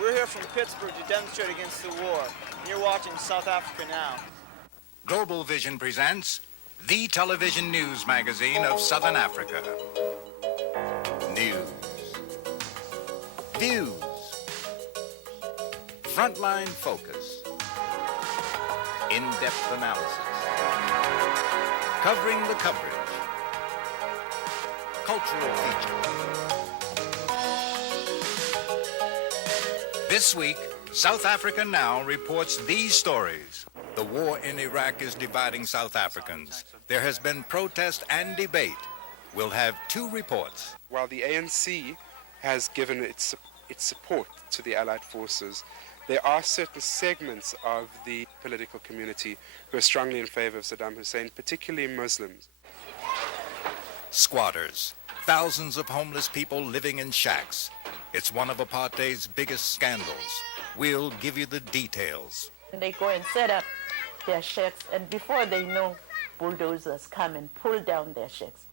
We're here from Pittsburgh to demonstrate against the war. And you're watching South Africa Now. Global Vision presents the television news magazine of Southern Africa. News. Views. Frontline focus. In-depth analysis. Covering the coverage. Cultural features. This week, South Africa Now reports these stories. The war in Iraq is dividing South Africans. There has been protest and debate. We'll have two reports. While the ANC has given its support to the Allied forces, there are certain segments of the political community who are strongly in favor of Saddam Hussein, particularly Muslims. Squatters. Thousands of homeless people living in shacks. It's one of apartheid's biggest scandals. We'll give you the details. They go and set up their shacks, and before they know, bulldozers come and pull down their shacks.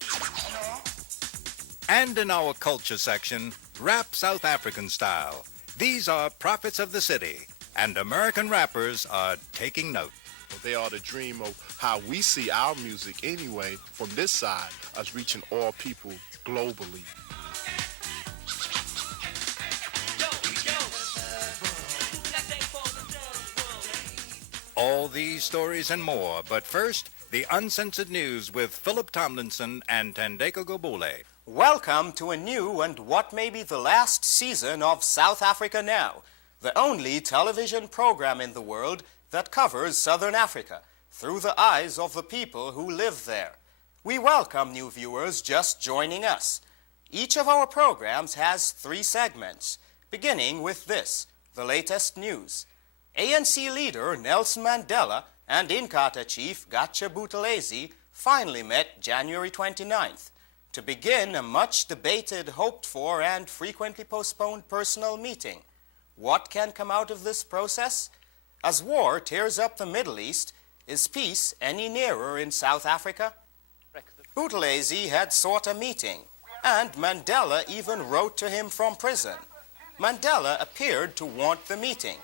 And in our culture section, rap South African style. These are prophets of the city, and American rappers are taking note. They are the dream of how we see our music anyway, from this side, us reaching all people globally. All these stories and more, but first, the uncensored news with Phillip Tomlinson and Thandeka Gqubule. Welcome to a new and what may be the last season of South Africa Now, the only television program in the world that covers Southern Africa through the eyes of the people who live there. We welcome new viewers just joining us. Each of our programs has 3 segments, beginning with this, the latest news. ANC leader Nelson Mandela and Inkatha chief Buthelezi finally met January 29th to begin a much-debated, hoped-for, and frequently postponed personal meeting. What can come out of this process? As war tears up the Middle East, is peace any nearer in South Africa? Buthelezi had sought a meeting, and Mandela even wrote to him from prison. Mandela appeared to want the meeting,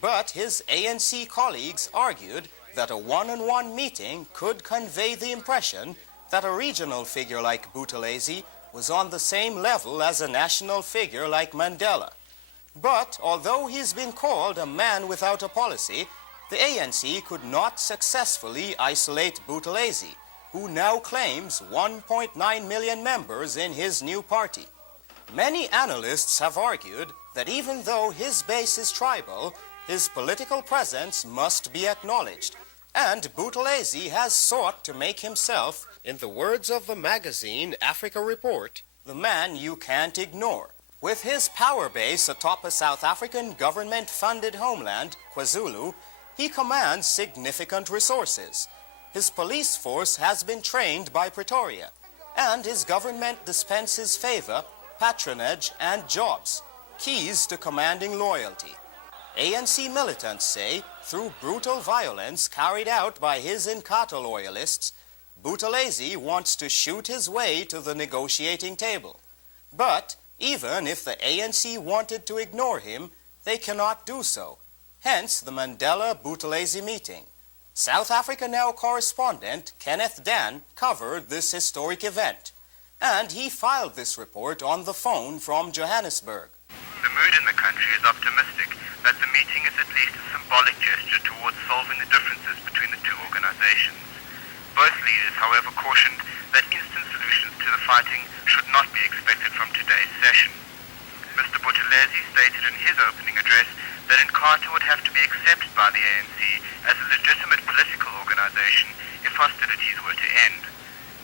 but his ANC colleagues argued that a one-on-one meeting could convey the impression that a regional figure like Buthelezi was on the same level as a national figure like Mandela. But although he's been called a man without a policy, the ANC could not successfully isolate Buthelezi, who now claims 1.9 million members in his new party. Many analysts have argued that even though his base is tribal, his political presence must be acknowledged, and Buthelezi has sought to make himself, in the words of the magazine Africa Report, the man you can't ignore. With his power base atop a South African government-funded homeland, KwaZulu, he commands significant resources. His police force has been trained by Pretoria, and his government dispenses favor, patronage, and jobs, keys to commanding loyalty. ANC militants say, through brutal violence carried out by his Inkatha loyalists, Buthelezi wants to shoot his way to the negotiating table. But even if the ANC wanted to ignore him, they cannot do so. Hence the Mandela-Buthelezi meeting. South Africa Now correspondent Kenneth Dan covered this historic event, and he filed this report on the phone from Johannesburg. The mood in the country is optimistic that the meeting is at least a symbolic gesture towards solving the differences between the two organizations. Both leaders, however, cautioned that instant solutions to the fighting should not be expected from today's session. Mr. Buthelezi stated in his opening address that Inkatha would have to be accepted by the ANC as a legitimate political organization if hostilities were to end.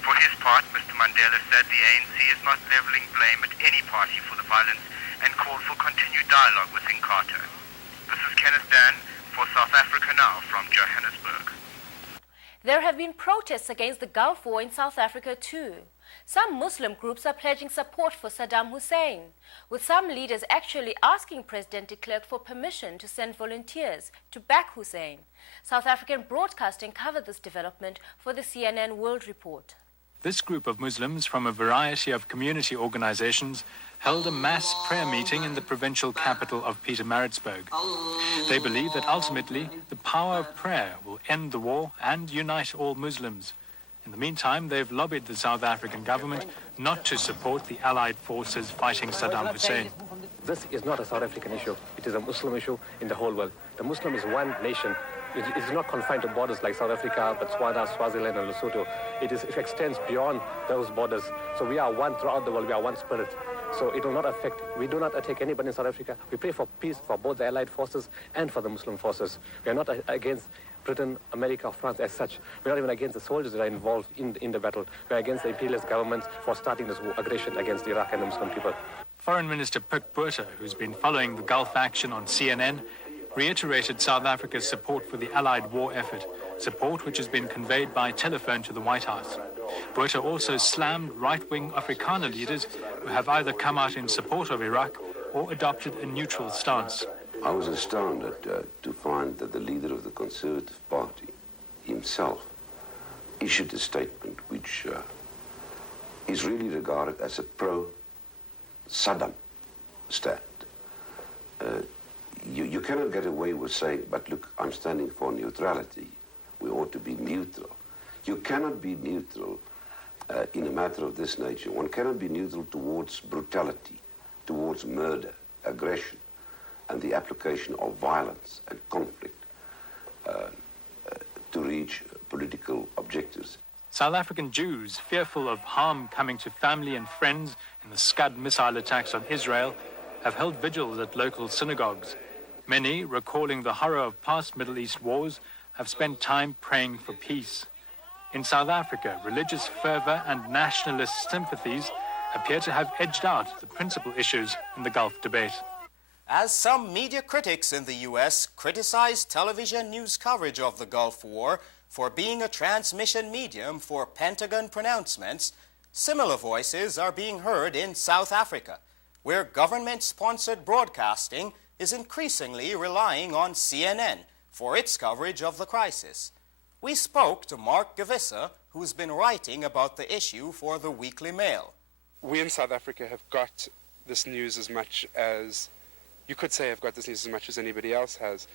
For his part, Mr. Mandela said the ANC is not leveling blame at any party for the violence and called for continued dialogue with Inkatha. This is Kenneth Dan for South Africa Now from Johannesburg. There have been protests against the Gulf War in South Africa too. Some Muslim groups are pledging support for Saddam Hussein, with some leaders actually asking President de Klerk for permission to send volunteers to back Hussein. South African Broadcasting covered this development for the CNN World Report. This group of Muslims from a variety of community organizations held a mass prayer meeting in the provincial capital of Pietermaritzburg. They believe that ultimately the power of prayer will end the war and unite all Muslims. In the meantime, they've lobbied the South African government not to support the Allied forces fighting Saddam Hussein. This is not a South African issue. It is a Muslim issue in the whole world. The Muslim is one nation. It is not confined to borders like South Africa, Botswana, Swaziland, and Lesotho. It extends beyond those borders. So we are one throughout the world. We are one spirit. So it will not affect. We do not attack anybody in South Africa. We pray for peace for both the Allied forces and for the Muslim forces. We are not against Britain, America, or France as such. We're not even against the soldiers that are involved in the battle. We're against the imperialist governments for starting this aggression against Iraq and the Muslim people. Foreign Minister Botha, who's been following the Gulf action on CNN, reiterated South Africa's support for the Allied war effort, support which has been conveyed by telephone to the White House. Botha also slammed right-wing Afrikaner leaders who have either come out in support of Iraq or adopted a neutral stance. I was astounded to find that the leader of the Conservative Party himself issued a statement which is really regarded as a pro-Saddam stand. You cannot get away with saying, but look, I'm standing for neutrality. We ought to be neutral. You cannot be neutral in a matter of this nature. One cannot be neutral towards brutality, towards murder, aggression, and the application of violence and conflict to reach political objectives. South African Jews, fearful of harm coming to family and friends in the Scud missile attacks on Israel, have held vigils at local synagogues. Many, recalling the horror of past Middle East wars, have spent time praying for peace. In South Africa, religious fervor and nationalist sympathies appear to have edged out the principal issues in the Gulf debate. As some media critics in the U.S. criticize television news coverage of the Gulf War for being a transmission medium for Pentagon pronouncements, similar voices are being heard in South Africa, where government-sponsored broadcasting is increasingly relying on CNN for its coverage of the crisis. We spoke to Mark Gevisser, who's been writing about the issue for the Weekly Mail. We in South Africa have got this news as much as, you could say I've got this news as much as anybody else has.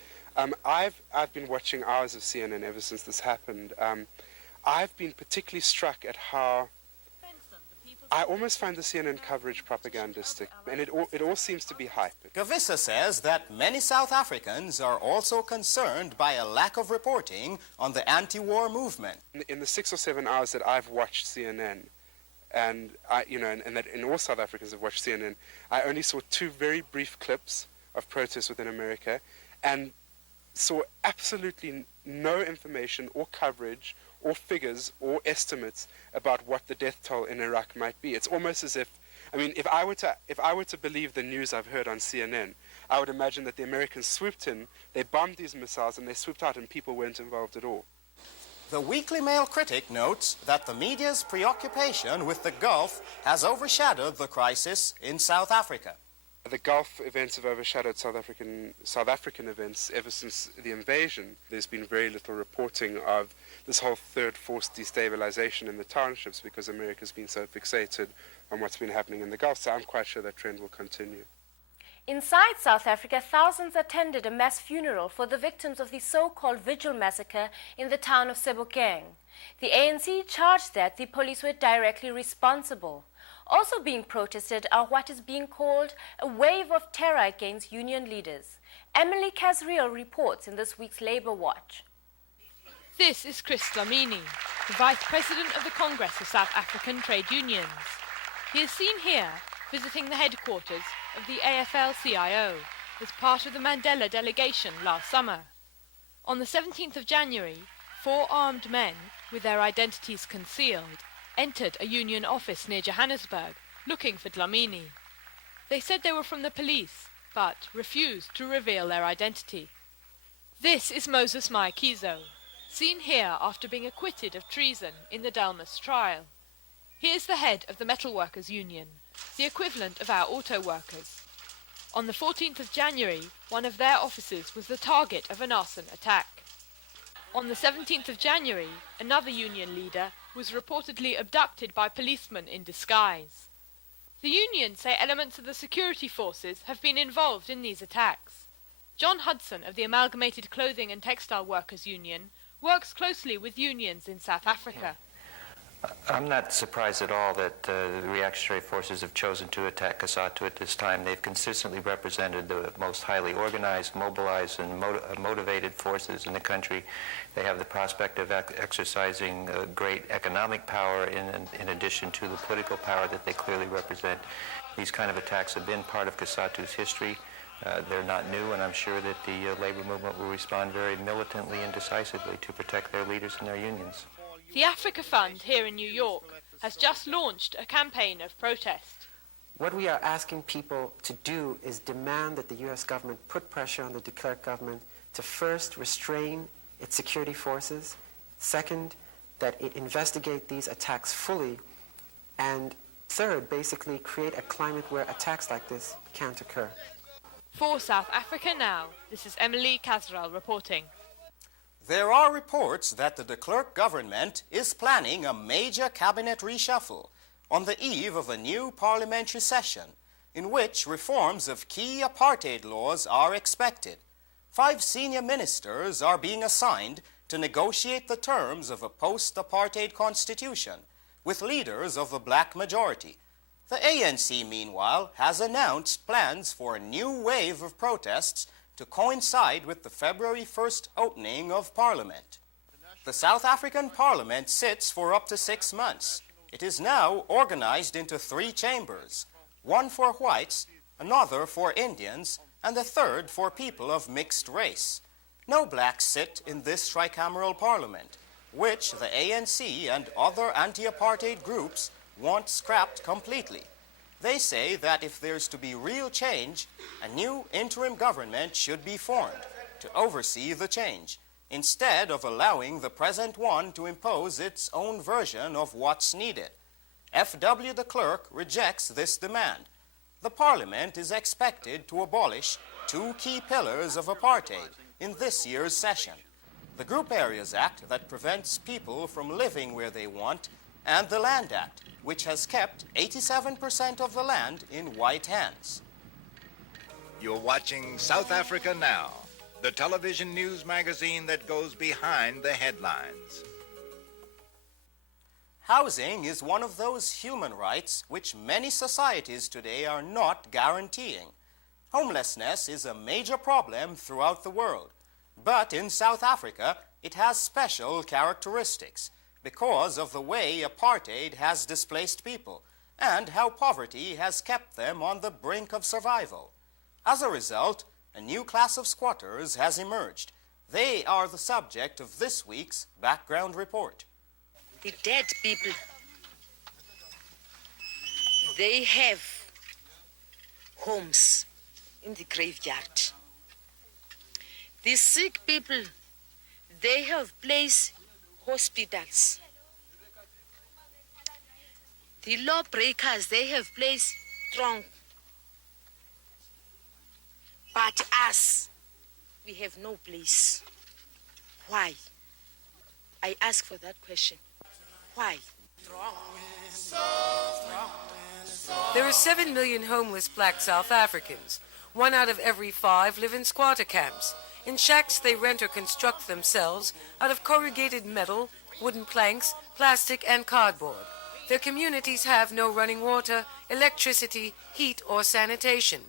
I've been watching hours of CNN ever since this happened. I've been particularly struck at how I almost find the CNN coverage propagandistic, and it all seems to be hype. Gevisser says that many South Africans are also concerned by a lack of reporting on the anti-war movement. In the 6 or 7 hours that I've watched CNN, and that in all South Africans have watched CNN, I only saw 2 very brief clips of protests within America, and saw absolutely no information or coverage or figures or estimates about what the death toll in Iraq might be. It's almost as if, if I were to believe the news I've heard on CNN, I would imagine that the Americans swooped in, they bombed these missiles, and they swooped out, and people weren't involved at all. The Weekly Mail critic notes that the media's preoccupation with the Gulf has overshadowed the crisis in South Africa. The Gulf events have overshadowed South African events ever since the invasion. There's been very little reporting of this whole third force destabilization in the townships because America's been so fixated on what's been happening in the Gulf. So I'm quite sure that trend will continue. Inside South Africa, thousands attended a mass funeral for the victims of the so-called Vigil Massacre in the town of Sebokeng. The ANC charged that the police were directly responsible. Also being protested are what is being called a wave of terror against union leaders. Emily Kasriel reports in this week's Labour Watch. This is Chris Dlamini, the Vice President of the Congress of South African Trade Unions. He is seen here visiting the headquarters of the AFL-CIO as part of the Mandela delegation last summer. On the 17th of January, 4 armed men, with their identities concealed, entered a union office near Johannesburg looking for Dlamini. They said they were from the police, but refused to reveal their identity. This is Moses Mayakizo, seen here after being acquitted of treason in the Delmas trial. He is the head of the Metalworkers Union, the equivalent of our auto workers. On the 14th of January, one of their offices was the target of an arson attack. On the 17th of January, another union leader was reportedly abducted by policemen in disguise. The union say elements of the security forces have been involved in these attacks. John Hudson of the Amalgamated Clothing and Textile Workers Union works closely with unions in South Africa. I'm not surprised at all that the reactionary forces have chosen to attack Cosatu at this time. They've consistently represented the most highly organized, mobilized, and motivated forces in the country. They have the prospect of exercising great economic power in addition to the political power that they clearly represent. These kind of attacks have been part of Cosatu's history. They're not new, and I'm sure that the labor movement will respond very militantly and decisively to protect their leaders and their unions. The Africa Fund here in New York has just launched a campaign of protest. What we are asking people to do is demand that the U.S. government put pressure on the de Klerk government to first restrain its security forces, second, that it investigate these attacks fully, and third, basically create a climate where attacks like this can't occur. For South Africa Now, this is Emily Kasriel reporting. There are reports that the de Klerk government is planning a major cabinet reshuffle on the eve of a new parliamentary session in which reforms of key apartheid laws are expected. 5 senior ministers are being assigned to negotiate the terms of a post-apartheid constitution with leaders of the black majority. The ANC, meanwhile, has announced plans for a new wave of protests to coincide with the February 1st opening of Parliament. The South African Parliament sits for up to 6 months. It is now organized into 3 chambers, one for whites, another for Indians, and the third for people of mixed race. No blacks sit in this tricameral parliament, which the ANC and other anti-apartheid groups want scrapped completely. They say that if there's to be real change, a new interim government should be formed to oversee the change, instead of allowing the present one to impose its own version of what's needed. F.W. de Klerk rejects this demand. The Parliament is expected to abolish 2 key pillars of apartheid in this year's session: the Group Areas Act that prevents people from living where they want, and the Land Act, which has kept 87% of the land in white hands. You're watching South Africa Now, the television news magazine that goes behind the headlines. Housing is one of those human rights which many societies today are not guaranteeing. Homelessness is a major problem throughout the world, but in South Africa it has special characteristics because of the way apartheid has displaced people and how poverty has kept them on the brink of survival. As a result, a new class of squatters has emerged. They are the subject of this week's background report. The dead people, they have homes in the graveyard. The sick people, they have placed hospitals. The lawbreakers, they have placed strong. But us, we have no place. Why? I ask for that question. Why? There are 7 million homeless black South Africans. 1 out of every 5 live in squatter camps. In shacks they rent or construct themselves out of corrugated metal, wooden planks, plastic and cardboard. Their communities have no running water, electricity, heat or sanitation.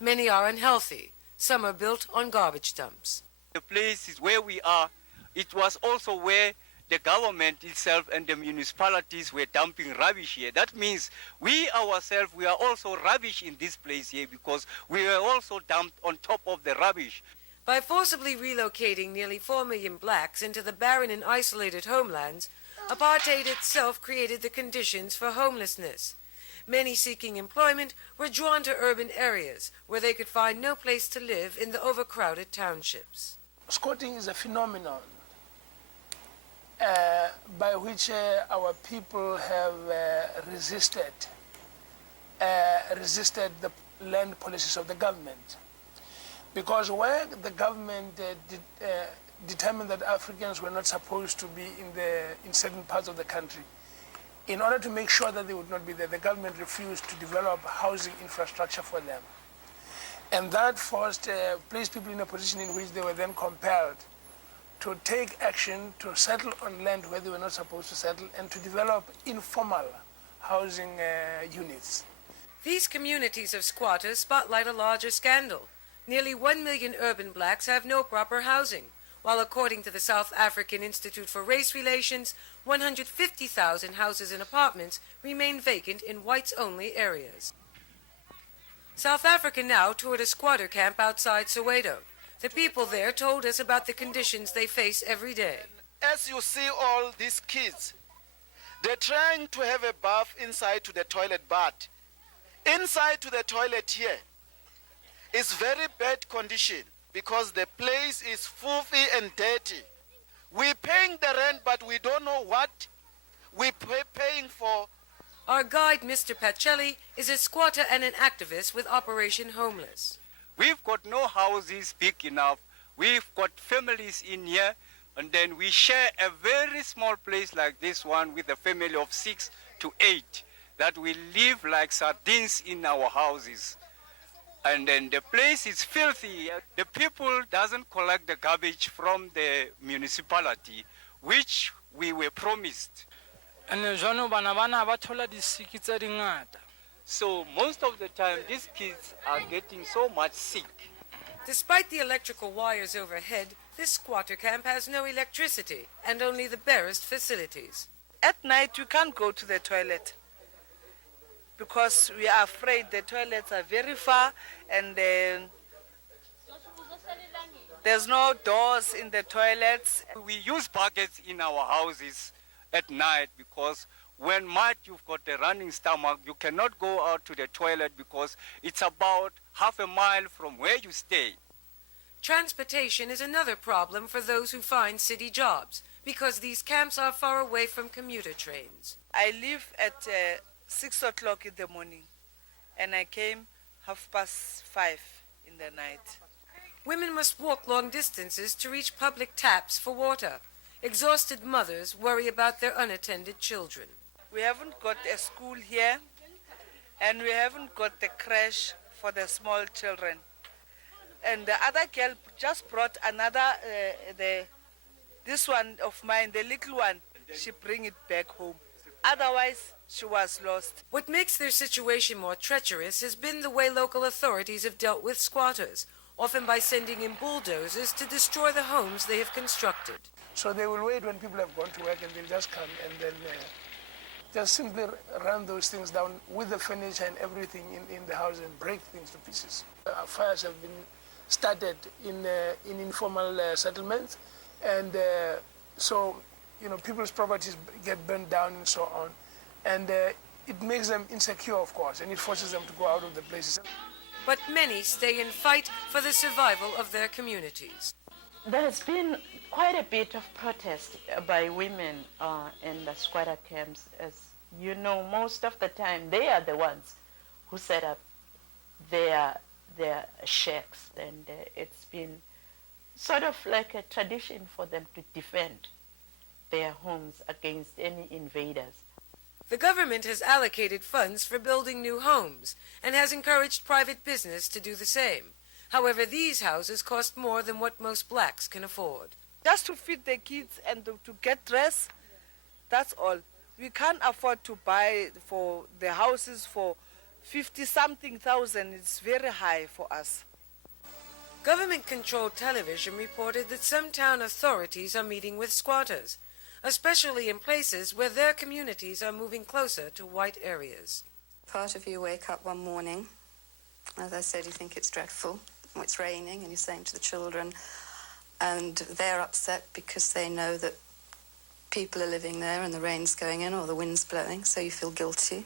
Many are unhealthy. Some are built on garbage dumps. The place is where we are. It was also where the government itself and the municipalities were dumping rubbish here. That means we ourselves, we are also rubbish in this place here because we were also dumped on top of the rubbish. By forcibly relocating nearly 4 million blacks into the barren and isolated homelands, apartheid itself created the conditions for homelessness. Many seeking employment were drawn to urban areas where they could find no place to live in the overcrowded townships. Squatting is a phenomenon by which our people have resisted the land policies of the government. Because where the government determined that Africans were not supposed to be in certain parts of the country. In order to make sure that they would not be there, the government refused to develop housing infrastructure for them. And that placed people in a position in which they were then compelled to take action to settle on land where they were not supposed to settle and to develop informal housing units. These communities of squatters spotlight a larger scandal. Nearly 1 million urban blacks have no proper housing, while according to the South African Institute for Race Relations, 150,000 houses and apartments remain vacant in whites-only areas. South Africa Now toured a squatter camp outside Soweto. The people there told us about the conditions they face every day. As you see all these kids, they're trying to have a bath inside to the toilet, but inside to the toilet here is very bad condition because the place is filthy and dirty. We're paying the rent, but we don't know what we're paying for. Our guide, Mr. Pacelli, is a squatter and an activist with Operation Homeless. We've got no houses big enough. We've got families in here, and then we share a very small place like this one with a family of 6 to 8 that we live like sardines in our houses. And then the place is filthy. The people doesn't collect the garbage from the municipality, which we were promised. So most of the time, these kids are getting so much sick. Despite the electrical wires overhead, this squatter camp has no electricity and only the barest facilities. At night, you can't go to the toilet because we are afraid the toilets are very far and there's no doors in the toilets. We use buckets in our houses at night because when you've got a running stomach, you cannot go out to the toilet because it's about half a mile from where you stay. Transportation is another problem for those who find city jobs because these camps are far away from commuter trains. I leave at 6 o'clock in the morning and I came 5:30 in the night. Women must walk long distances to reach public taps for water. Exhausted mothers worry about their unattended children. We haven't got a school here and we haven't got the crash for the small children. And the other girl just brought another, this one of mine, the little one, she bring it back home. Otherwise, she was lost. What makes their situation more treacherous has been the way local authorities have dealt with squatters, often by sending in bulldozers to destroy the homes they have constructed. So they will wait when people have gone to work and they'll just come and then just simply run those things down with the furniture and everything in the house and break things to pieces. Fires have been started in informal settlements, and so people's properties get burned down and so on, and it makes them insecure, of course, and it forces them to go out of the places. But many stay and fight for the survival of their communities. There has been quite a bit of protest by women in the squatter camps. As you know, most of the time they are the ones who set up their shacks, and it's been sort of like a tradition for them to defend their homes against any invaders. The government has allocated funds for building new homes and has encouraged private business to do the same. However, these houses cost more than what most blacks can afford. Just to feed the kids and to get dressed, that's all. We can't afford to buy for the houses for 50-something thousand. It's very high for us. Government-controlled television reported that some town authorities are meeting with squatters, especially in places where their communities are moving closer to white areas. Part of you wake up one morning, as I said, you think it's dreadful, it's raining, and you're saying to the children, and they're upset because they know that people are living there and the rain's going in or the wind's blowing, so you feel guilty.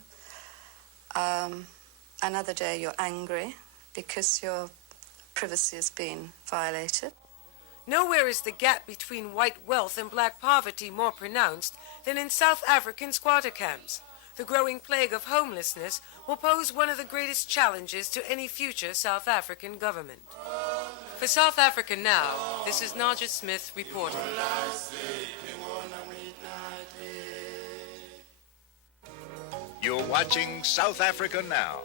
Another day you're angry because your privacy has been violated. Nowhere is the gap between white wealth and black poverty more pronounced than in South African squatter camps. The growing plague of homelessness will pose one of the greatest challenges to any future South African government. For South Africa Now, this is Nadja Smith reporting. You're watching South Africa Now.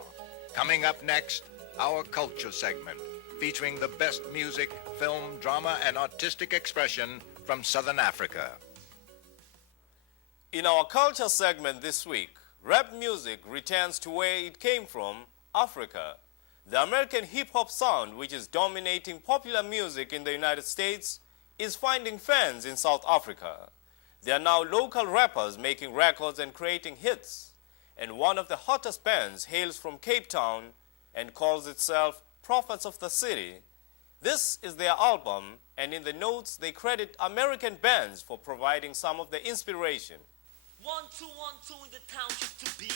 Coming up next, our culture segment, featuring the best music, film, drama, and artistic expression from Southern Africa. In our culture segment this week, rap music returns to where it came from, Africa. The American hip-hop sound, which is dominating popular music in the United States, is finding fans in South Africa. There are now local rappers making records and creating hits. And one of the hottest bands hails from Cape Town and calls itself Prophets of the City. This is their album, and in the notes they credit American bands for providing some of the inspiration. 1 2 1 2 in the township to be.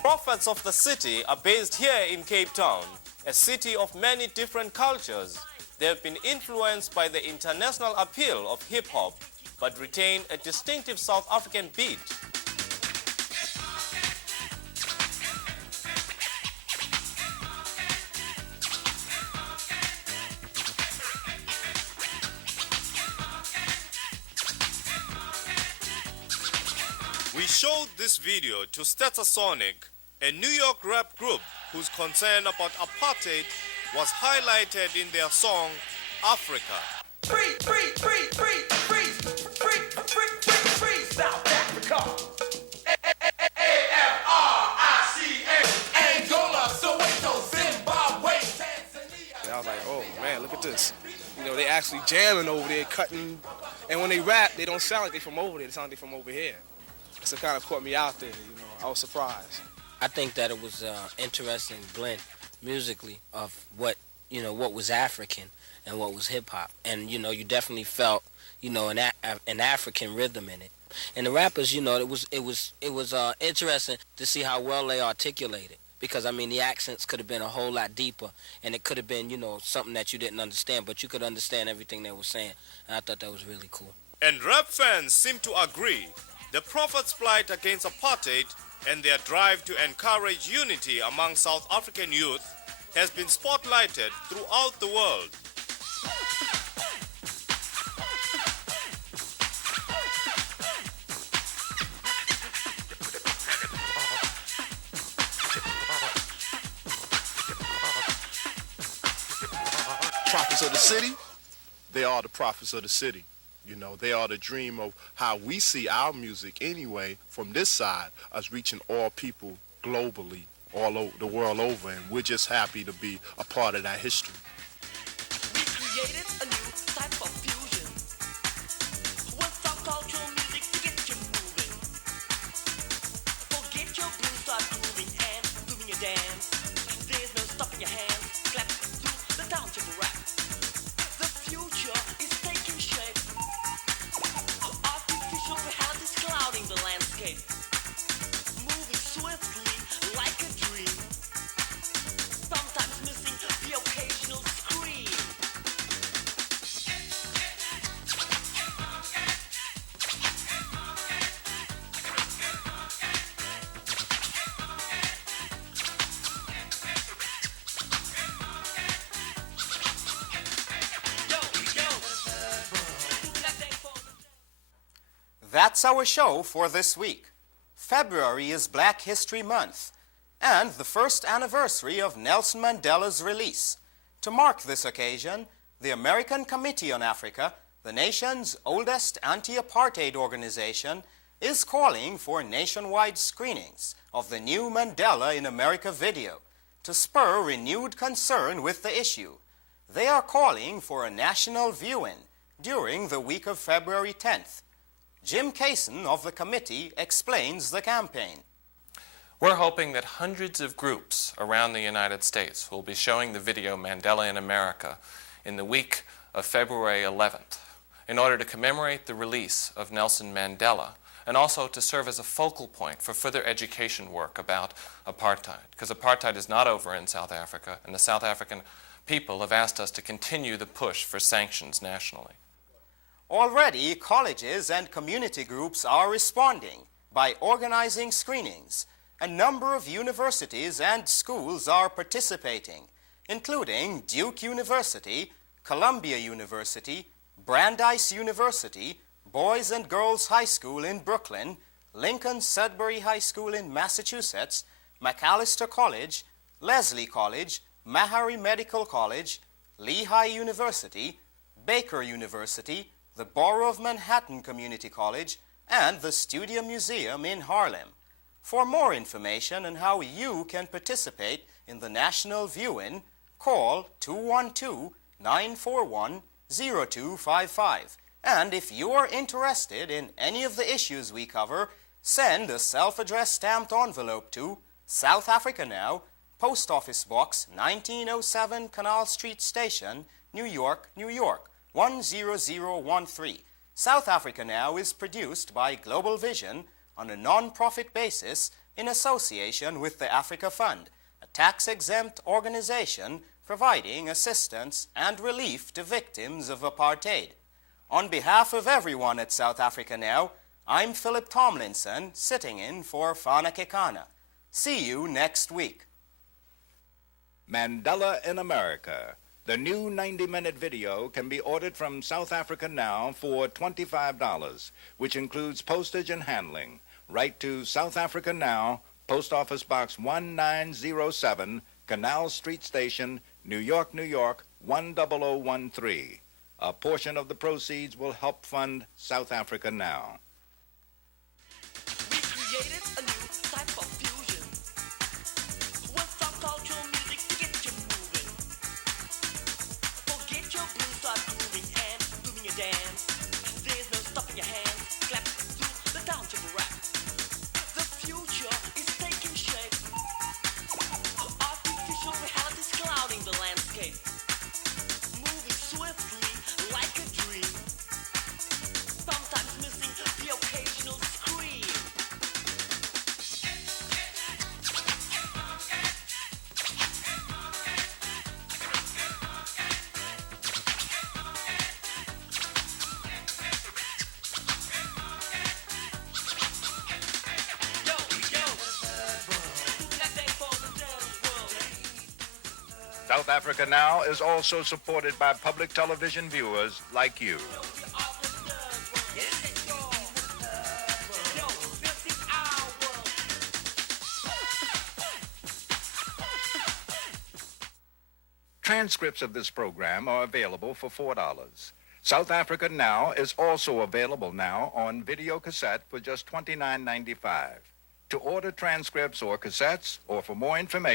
Prophets of the City are based here in Cape Town, a city of many different cultures. They have been influenced by the international appeal of hip-hop, but retain a distinctive South African beat. We showed this video to Stetsasonic, a New York rap group whose concern about apartheid was highlighted in their song, Africa. Free, free, free, free, free, free, free, free, free, South Africa. A-F-R-I-C-A, Angola, Soweto, Zimbabwe, Tanzania. I was like, oh man, look at this. You know, they actually jamming over there, cutting, and when they rap, they don't sound like they from over there, they sound like they from over here. So it kind of caught me out there, you know, I was surprised. I think that it was an interesting blend musically of what was African and what was hip-hop. And, you know, you definitely felt, you know, an African rhythm in it. And the rappers, you know, it was interesting to see how well they articulated. Because, I mean, the accents could have been a whole lot deeper, and it could have been, you know, something that you didn't understand, but you could understand everything they were saying. And I thought that was really cool. And rap fans seem to agree. The Prophets' plight against apartheid and their drive to encourage unity among South African youth has been spotlighted throughout the world. Prophets of the city, they are the prophets of the city. You know, they are the dream of how we see our music anyway from this side, us reaching all people globally, all over the world over, and we're just happy to be a part of that history. We created a new type of fusion with our cultural music to get you moving. Forget your blues, start grooving and doing your dance. There's no stopping your hands, clap to the township rap. The future is taking shape. Artificial reality is clouding the landscape. Moving swiftly like a dream. Sometimes missing the occasional scream. That's our show for this week. February is Black History Month and the first anniversary of Nelson Mandela's release. To mark this occasion, the American Committee on Africa, the nation's oldest anti-apartheid organization, is calling for nationwide screenings of the new Mandela in America video to spur renewed concern with the issue. They are calling for a national viewing during the week of February 10th. Jim Cason of the committee explains the campaign. We're hoping that hundreds of groups around the United States will be showing the video Mandela in America in the week of February 11th in order to commemorate the release of Nelson Mandela and also to serve as a focal point for further education work about apartheid, because apartheid is not over in South Africa, and the South African people have asked us to continue the push for sanctions nationally. Already, colleges and community groups are responding by organizing screenings. A number of universities and schools are participating, including Duke University, Columbia University, Brandeis University, Boys and Girls High School in Brooklyn, Lincoln Sudbury High School in Massachusetts, Macalester College, Lesley College, Meharry Medical College, Lehigh University, Baker University, the Borough of Manhattan Community College, and the Studio Museum in Harlem. For more information on how you can participate in the national viewing, call 212-941-0255. And if you are interested in any of the issues we cover, send a self-addressed stamped envelope to South Africa Now, Post Office Box 1907 Canal Street Station, New York, New York, 10013. South Africa Now is produced by Global Vision on a non-profit basis in association with the Africa Fund, a tax-exempt organization providing assistance and relief to victims of apartheid. On behalf of everyone at South Africa Now, I'm Phillip Tomlinson, sitting in for Fana Kekana. See you next week. Mandela in America. The new 90-minute video can be ordered from South Africa Now for $25, which includes postage and handling. Write to South Africa Now, Post Office Box 1907, Canal Street Station, New York, New York, 10013. A portion of the proceeds will help fund South Africa Now. We created a new type of fusion with some cultural music to get you moving. Forget your blues, start grooving and moving your dance. There's no stopping your hands. Clap to the township rap. The future is taking shape. Artificial reality's clouding the landscape. Moving swiftly like a dream. Sometimes missing the occasional scream. South Africa Now is also supported by public television viewers like you. Transcripts of this program are available for $4. South Africa Now is also available now on video cassette for just $29.95. To order transcripts or cassettes, or for more information,